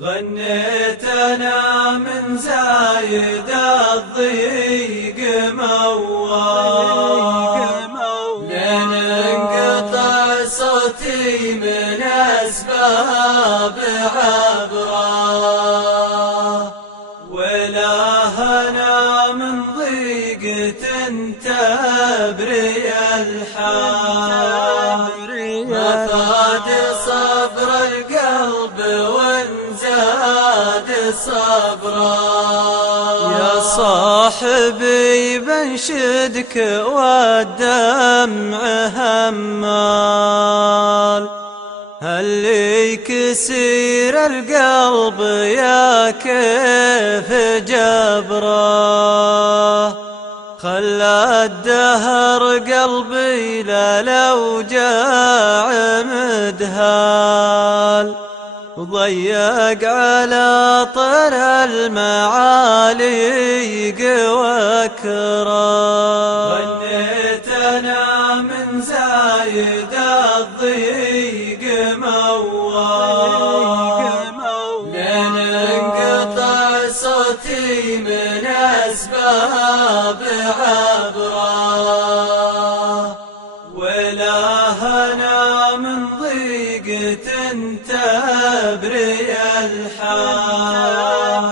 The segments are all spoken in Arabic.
غنيت أنا من زايد الضيق موال لين انقطع صوتي من أسباب عبره، ولا أنا من ضيقة تبري الحال، ما فاد صبر القلب وانزاد صبره. يا صاحبي بنشدك والدمع همال، هل لي كسير القلب يا كيف جبره، خلى الدهر قلبي للأوجاع مدهال، ضيق على طر المعاليق وكره. غنيت أنا من زايد الضيق موال لين انقطع صوتي من أسباب عبره، ولا أنا من ضيقة تبري الحال،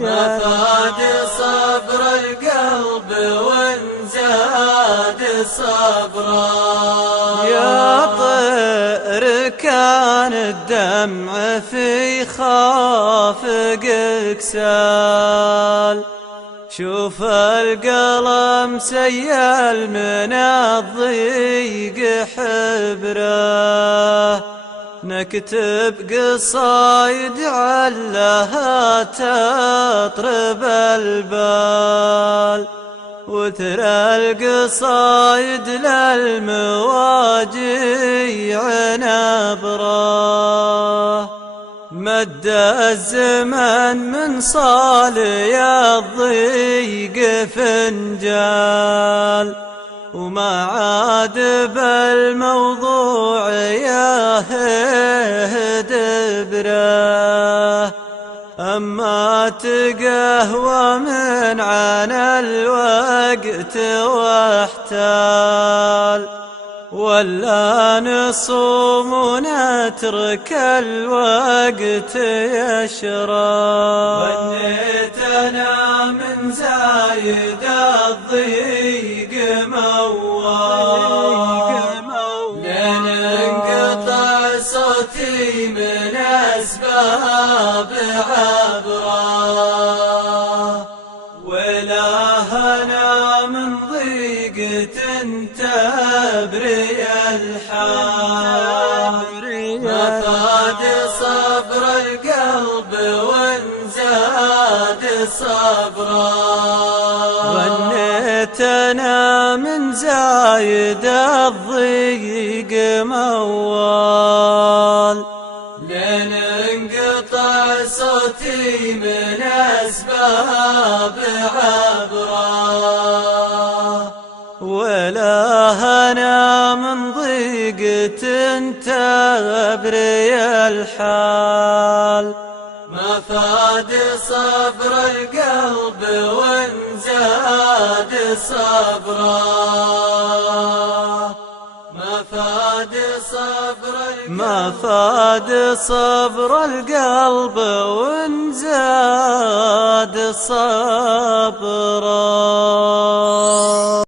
ما فاد صبر القلب وانزاد صبره. يا طير كان الدمع في خافقك سال، شوف القلم سيل من الضيق حبره، نكتب قصايد علها تطرب البال، وترى القصايد للمواجيع نبره، مد الزمن من صالي الضيق فنجال، وما عاد بالموضوع يهد بره، أما تقهوى من عن الوقت واحتال، ولا نصوم ونترك الوقت يشرى. غنيت أنا من زايد الضيق موال لين انقطع صوتي من أسباب عبره، ولا أنا من ضيقة تبري الحال، ما فاد صبر القلب وانزاد صبره. غنيت أنا من زايد الضيق موال لين انقطع صوتي من أسباب عبره، ولا أنا من ضيقة تبري الحال، ما فاد صبر القلب وانزاد صبره، ما فاد صبر القلب وانزاد صبره.